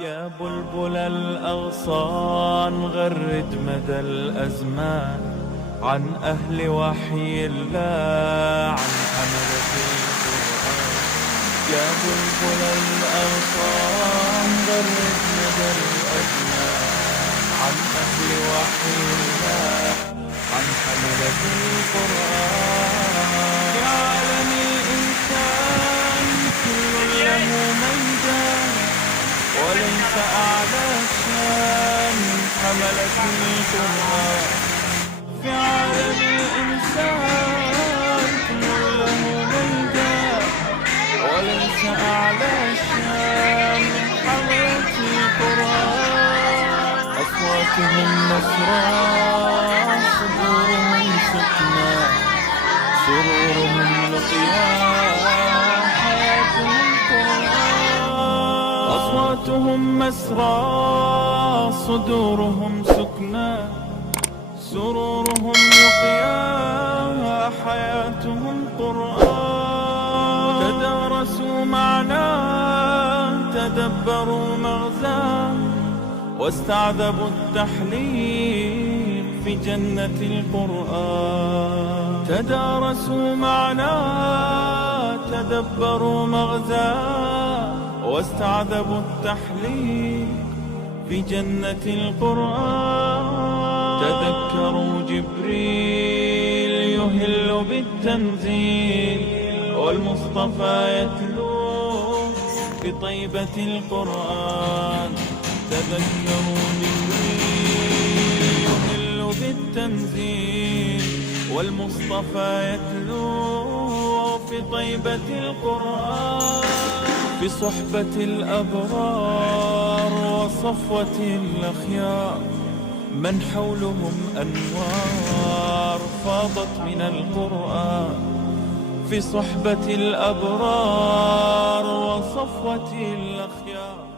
يا بلبل الأغصان غرد مدى الأزمان عن أهل وحي الله، عن حملة القرآن. يا بلبل الأغصان غرد مدى الأزمان عن أهل وحي الله، عن حملة القرآن. في عالم الإنسان كل له ميدان، وليس أعلى الشان حملة القرآن. في عالم الإنسان كل له ميدان، وليس أعلى الشان حملة القرآن. أصواتهم نصران، صدورهم سكنى، سرورهم لقيام، حياتهم قرآن. أصواتهم مسرى، صدورهم سكنى، سرورهم لقيام، حياتهم قرآن. تدارسوا معناه، تدبروا مغزاه، واستعذبوا التحليل في جنة القرآن. تدارسوا معناه، تدبروا مغزاه، واستعذبوا التحليل في جنة القرآن. تذكروا جبريل يهل بالتنزيل، والمصطفى يتلو بطيبة القرآن. تذكروا جبريل يهل بالتنزيل، والمصطفى يتلو في طيبة القرآن. في صحبة الأبرار وصفوة الأخيار، من حولهم أنوار فاضت من القرآن. في صحبة الأبرار وصفوة الأخيار.